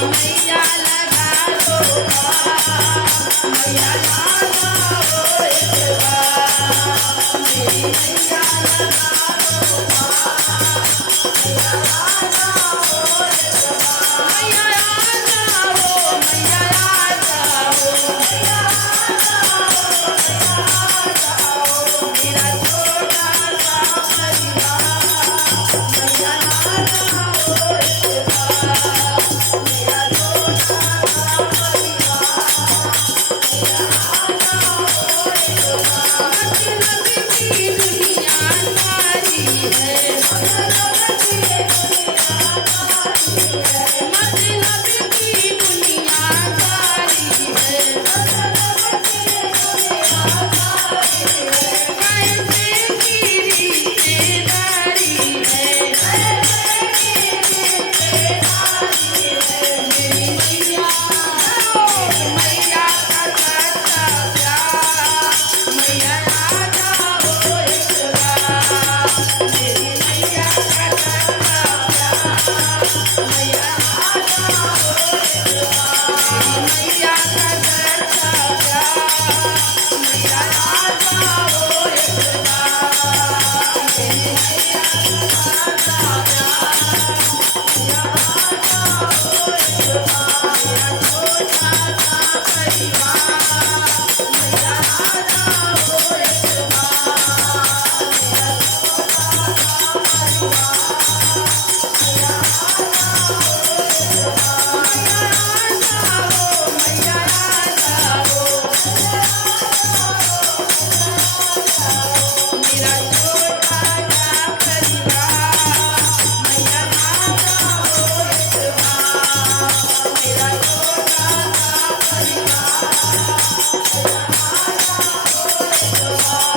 मैया लगा दो पार, मैया लगा दो एक बार, मेरी मैया लगा दो पार, मैया लगा दो एक बार, मैया आ जाओ, मैया आ जाओ, मैया आ जाओ, मैया आ जाओ, मेरा छोटा सा परिवार, मैया आ जाओ एक बार, मेरा छोटा सा परिवार, मैया आ जाओ एक बार। मतलब की दुनिया सारी है, मतलब की दुनिया सारी है, मतलब की दुनिया सारी है, मतलब की दुनिया सारी है। कैसे की रिश्तेदारी है, कैसे की रिश्तेदारी है, मेरी मैया, मेरी मैया का सच्चा प्यार, मैया आ जाओ एक बार, मेरी मैया का सच्चा प्यार, मैया आ जाओ एक बार, मेरी मैया का सच्चा प्यार, मैया आ जाओ एक बार, मेरी मैया का सच्चा प्यार, मैया आ जाओ एक बार, मेरा छोटा सा परिवार, मैया आ जाओ एक बार, मेरा छोटा सा परिवार, मैया आ जाओ एक बार, मैया आ जाओ, मैया आ जाओ, मैया आ जाओ, मेरा छोटा सा परिवार, मैया आ जाओ एक बार, मेरा छोटा सा परिवार, मैया आ जाओ एक बार।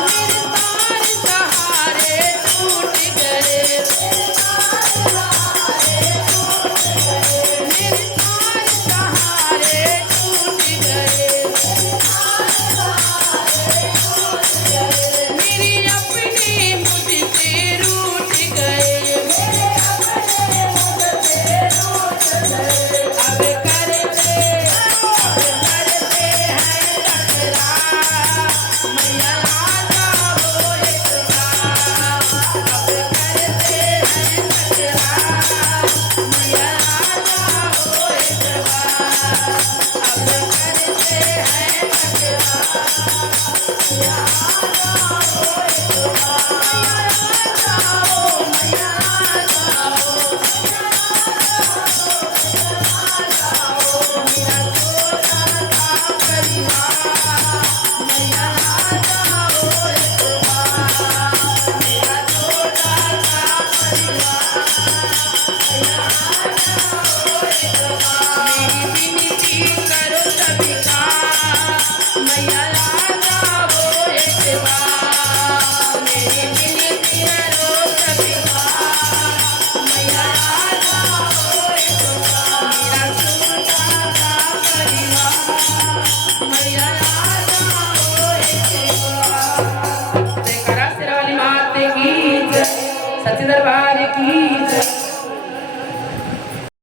मेरे तार सहारे टूट गए, मेरे तार सहारे टूट गए, मेरे तार सहारे टूट गए, मेरे तार सहारे टूट गए, मेरे अपने मुझसे रूठ गए, मेरे अपने मुझसे रूठ गए। अब करते हैं टकरार, मैया आ जाओ एक बार, अब करते हैं टकरार, मैया आ जाओ एक बार।